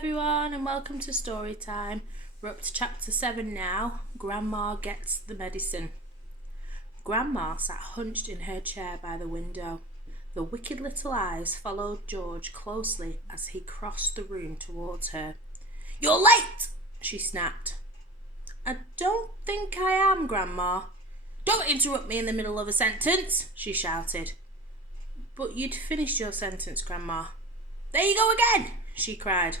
everyone, and welcome to story time. We're up to chapter 7 now. Grandma Gets the Medicine. Grandma sat hunched in her chair by the window. The wicked little eyes followed George closely as he crossed the room towards her. "You're late!" she snapped. "I don't think I am, Grandma." "Don't interrupt me in the middle of a sentence," she shouted. "But you'd finished your sentence, Grandma." "There you go again," she cried.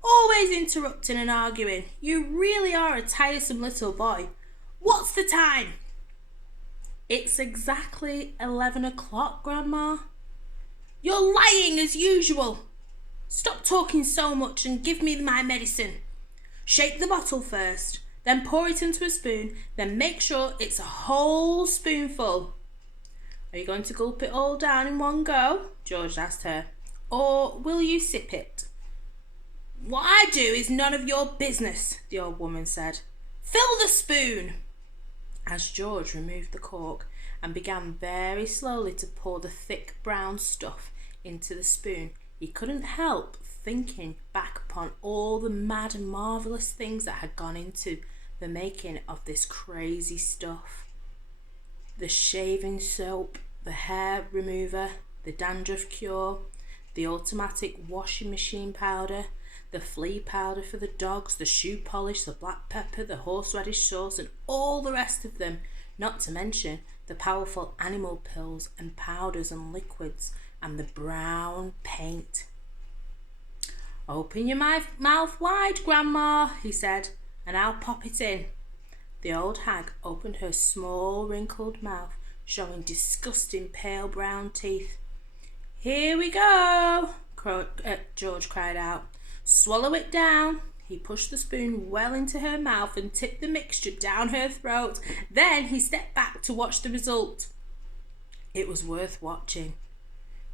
"Always interrupting and arguing. You really are a tiresome little boy. What's the time?" "It's exactly 11 o'clock, Grandma." "You're lying as usual. Stop talking so much and give me my medicine. Shake the bottle first, then pour it into a spoon, then make sure it's a whole spoonful." "Are you going to gulp it all down in one go?" George asked her. "Or will you sip it?" "What I do is none of your business," the old woman said. "Fill the spoon." As George removed the cork and began very slowly to pour the thick brown stuff into the spoon, he couldn't help thinking back upon all the mad and marvellous things that had gone into the making of this crazy stuff. The shaving soap, the hair remover, the dandruff cure, the automatic washing machine powder, the flea powder for the dogs, the shoe polish, the black pepper, the horseradish sauce, and all the rest of them, not to mention the powerful animal pills and powders and liquids and the brown paint. "Open your mouth wide, Grandma," he said, "and I'll pop it in." The old hag opened her small wrinkled mouth, showing disgusting pale brown teeth. "Here we go," George cried out. "Swallow it down." He pushed the spoon well into her mouth and tipped the mixture down her throat. Then he stepped back to watch the result. It was worth watching.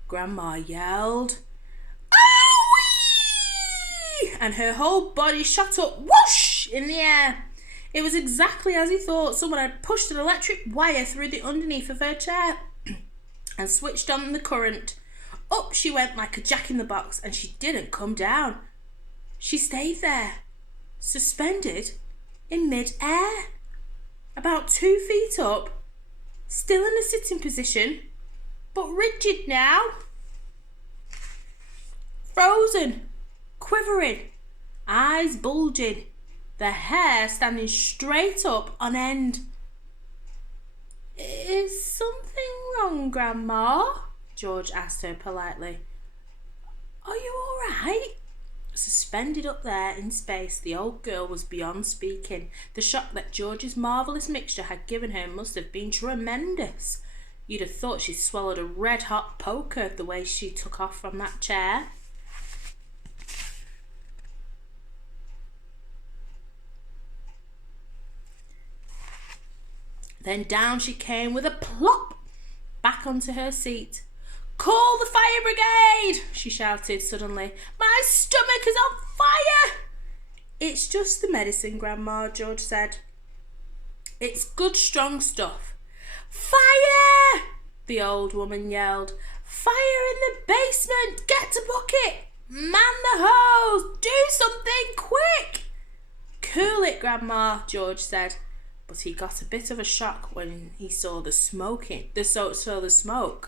Grandma yelled, "Owie!" and her whole body shot up whoosh in the air. It was exactly as he thought. Someone had pushed an electric wire through the underneath of her chair and switched on the current. Up she went like a jack-in-the-box, and she didn't come down. She stayed there, suspended in mid-air, about 2 feet up, still in a sitting position, but rigid now. Frozen, quivering, eyes bulging, the hair standing straight up on end. "Is something wrong, Grandma?" George asked her politely. "Are you all right?" Suspended up there in space, the old girl was beyond speaking. The shock that George's marvellous mixture had given her must have been tremendous. You'd have thought she'd swallowed a red-hot poker the way she took off from that chair. Then down she came with a plop back onto her seat. "Call the fire brigade!" she shouted suddenly. "My stomach is on fire!" "It's just the medicine, Grandma," George said. "It's good strong stuff." "Fire!" the old woman yelled. "Fire in the basement! Get a bucket! Man the hose! Do something quick!" "Cool it, Grandma," George said. But he got a bit of a shock when he saw the smoke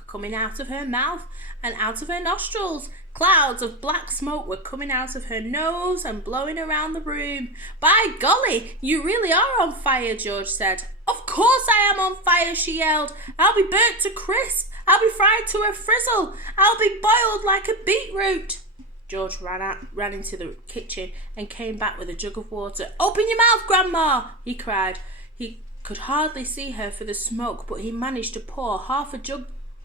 coming out of her mouth and out of her nostrils. Clouds of black smoke were coming out of her nose and blowing around the room. "By golly, you really are on fire," George said. "Of course I am on fire," she yelled. "I'll be burnt to crisp. I'll be fried to a frizzle. I'll be boiled like a beetroot." George ran into the kitchen and came back with a jug of water. "Open your mouth, Grandma," he cried. He could hardly see her for the smoke, but he managed to pour half a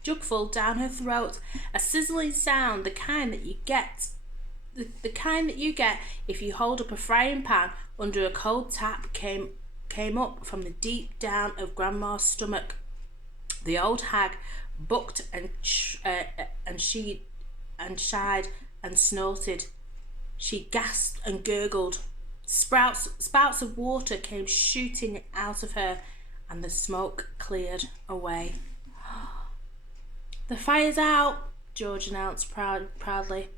jugful down her throat. A sizzling sound, the kind that you get if you hold up a frying pan under a cold tap, came up from the deep down of Grandma's stomach. The old hag bucked and shied and snorted. She gasped and gurgled. Spouts of water came shooting out of her, and the smoke cleared away. "The fire's out," George announced proudly.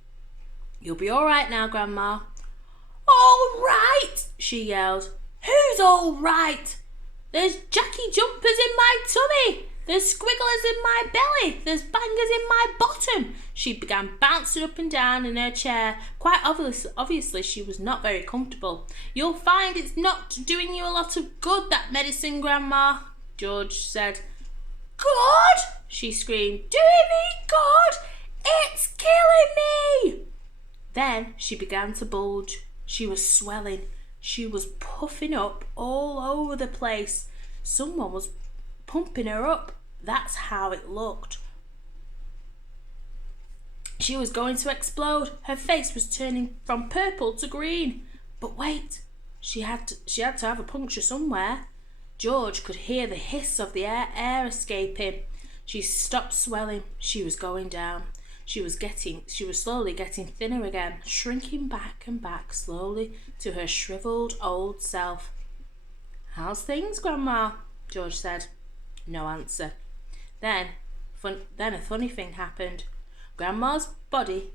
"You'll be all right now, Grandma. all right?" she yelled. "Who's all right? There's Jackie jumpers in my tummy. There's squigglers in my belly. There's bangers in my bottom." She began bouncing up and down in her chair. Quite obviously, she was not very comfortable. "You'll find it's not doing you a lot of good, that medicine, Grandma," George said. "Good?" she screamed. "Doing me good? It's killing me!" Then she began to bulge. She was swelling. She was puffing up all over the place. Someone was pumping her up. That's how it looked. She was going to explode. Her face was turning from purple to green. But wait, she had to have a puncture somewhere. George could hear the hiss of the air escaping. She stopped swelling. She was going down. She was slowly getting thinner again, shrinking back and back slowly to her shriveled old self. "How's things, Grandma?" George said. No answer. Then a funny thing happened. Grandma's body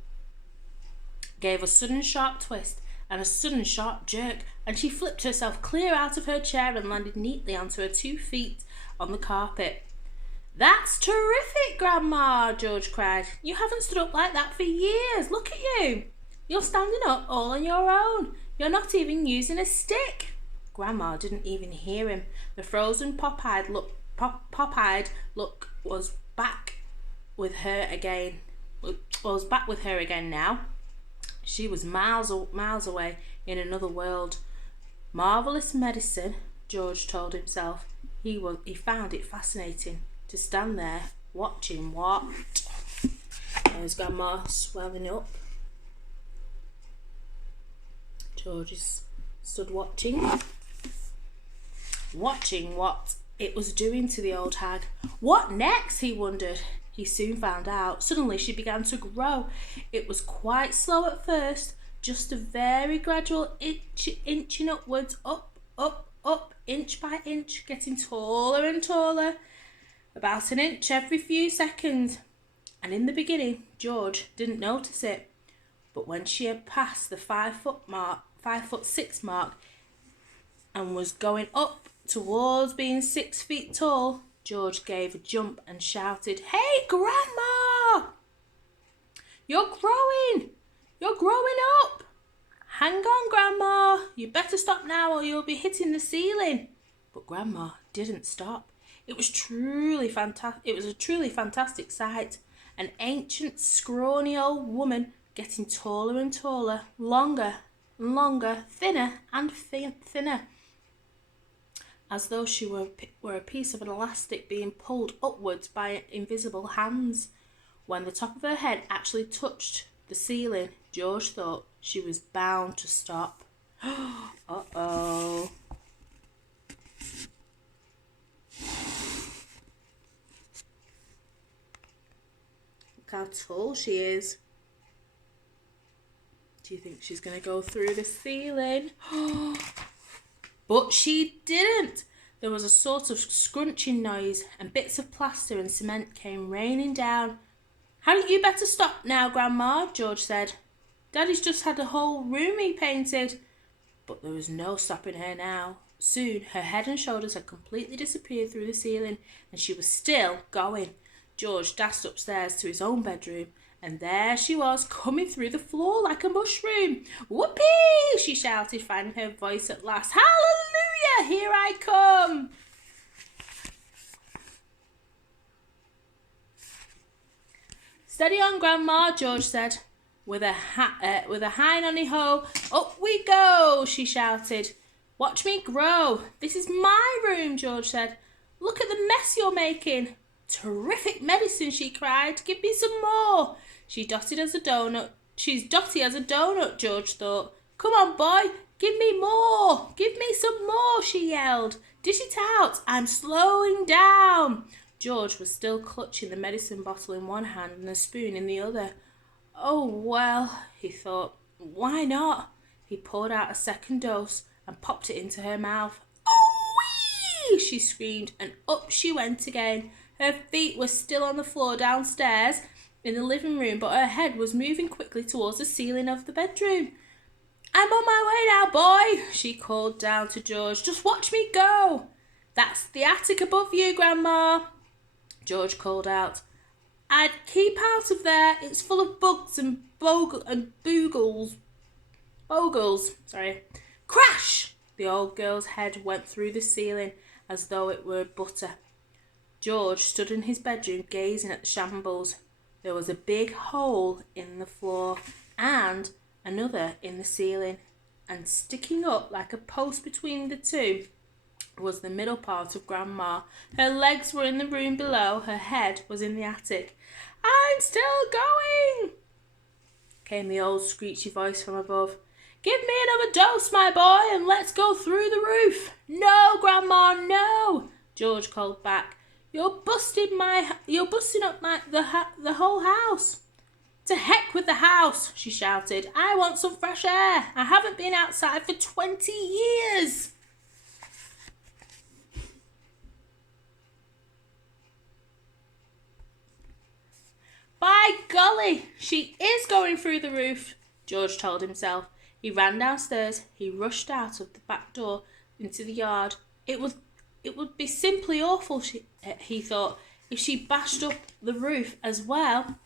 gave a sudden sharp twist and a sudden sharp jerk, and she flipped herself clear out of her chair and landed neatly onto her 2 feet on the carpet. "That's terrific, Grandma!" George cried. "You haven't stood up like that for years. Look at you. You're standing up all on your own. You're not even using a stick." Grandma didn't even hear him. The frozen pop-eyed look was back with her again. Now. She was miles away in another world. Marvellous medicine, George told himself. He found it fascinating to stand there watching what? There's Grandma swelling up. George stood watching what it was doing to the old hag. What next, he wondered. He soon found out. Suddenly she began to grow. It was quite slow at first, just a very gradual inching upwards, up, inch by inch, getting taller and taller, about an inch every few seconds. And in the beginning, George didn't notice it. But when she had passed the 5'6" mark, and was going up towards being 6 feet tall, George gave a jump and shouted, "Hey, Grandma! You're growing! You're growing up! Hang on, Grandma! You better stop now or you'll be hitting the ceiling." But Grandma didn't stop. It was a truly fantastic sight. An ancient, scrawny old woman getting taller and taller, longer and longer, thinner and thinner, as though she were a piece of an elastic being pulled upwards by invisible hands. When the top of her head actually touched the ceiling, George thought she was bound to stop. Uh-oh. Look how tall she is. Do you think she's going to go through the ceiling? But she didn't. There was a sort of scrunching noise, and bits of plaster and cement came raining down. "Hadn't you better stop now, Grandma?" George said. "Daddy's just had a whole room repainted." But there was no stopping her now. Soon her head and shoulders had completely disappeared through the ceiling, and she was still going. George dashed upstairs to his own bedroom, and there she was, coming through the floor like a mushroom. "Whoopee!" she shouted, finding her voice at last. "Hallelujah! Here I come!" "Steady on, Grandma," George said. With a high nonny ho, "Up we go!" she shouted. "Watch me grow. This is my room," George said. "Look at the mess you're making." "Terrific medicine," she cried. "Give me some more." She's dotty as a donut, George thought. "Come on, boy, give me more. Give me some more," she yelled. "Dish it out. I'm slowing down." George was still clutching the medicine bottle in one hand and the spoon in the other. "Oh, well," he thought, "why not?" He poured out a second dose and popped it into her mouth. "Oh-wee!" she screamed, and up she went again. Her feet were still on the floor downstairs in the living room, but her head was moving quickly towards the ceiling of the bedroom. I'm on my way now, boy, she called down to George. Just watch me go. That's the attic above you, Grandma, George called out. I'd keep out of there. It's full of bugs and boogles. Sorry. Crash! The old girl's head went through the ceiling as though it were butter. George stood in his bedroom gazing at the shambles. There was a big hole in the floor and another in the ceiling, and sticking up like a post between the two was the middle part of Grandma. Her legs were in the room below, her head was in the attic. I'm still going, came the old screechy voice from above. Give me another dose, my boy, and let's go through the roof. No, Grandma, no, George called back. You're busting up the whole house. To heck with the house, she shouted. I want some fresh air. I haven't been outside for 20 years. By golly, she is going through the roof, George told himself. He ran downstairs. He rushed out of the back door into the yard. It would be simply awful, he thought, if she bashed up the roof as well.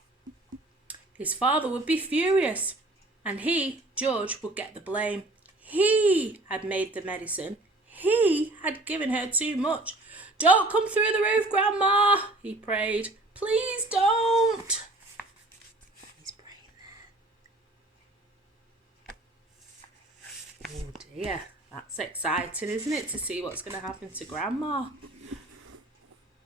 His father would be furious, and he, George, would get the blame. He had made the medicine. He had given her too much. Don't come through the roof, Grandma, he prayed. Please don't. He's praying there. Oh dear, that's exciting, isn't it, to see what's going to happen to Grandma.